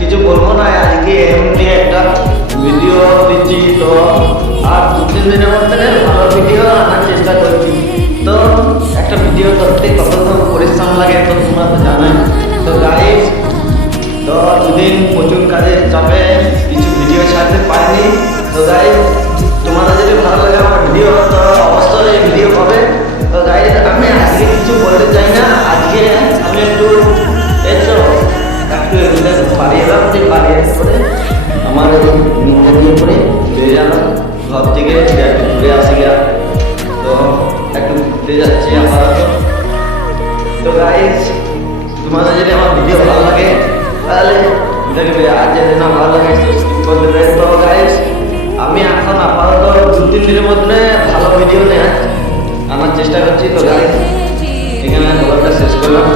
কিছু বলবো না, আজকে এমনি একটা ভিডিও দিচ্ছি। তো আর 2-3 দিনের মধ্যে ভালো ভিডিও আনার চেষ্টা করছি। তো একটা ভিডিও করতে কতক্ষণ পরিশ্রম লাগে তো তোমরা তো জানোই। তো গাইস, তো দুদিন প্রচুর কাজের চাপে কিছু ভিডিও ছাড়তে পারিনি। তো গাইস, তোমাদের যদি ভালো লাগে আমার ভিডিও তো অবশ্যই ভিডিও পাবে। তো গাইস, আমি আজকে কিছু বলতে চাই না, আজকে আমি একটু বাড়িয়ে এলাম, যে বাড়িয়ে করে আমার করে বেরিয়ে গেলাম ঘর থেকে, একটু ঘুরে আসি গা। তো একটু ঘুরতে যাচ্ছি আপাতত। তো গাইস, তোমাদের যদি আমার ভিডিও ভালো লাগে তাহলে দেখবে, আর যদি না ভালো লাগে স্কিপ করে দেবে। তো গাইস, আমি এখন আপাতত 2-3 দিনের মধ্যে ভালো ভিডিও আনার চেষ্টা করছি। তো গাইস, এখানে ব্লগটা শেষ করলাম।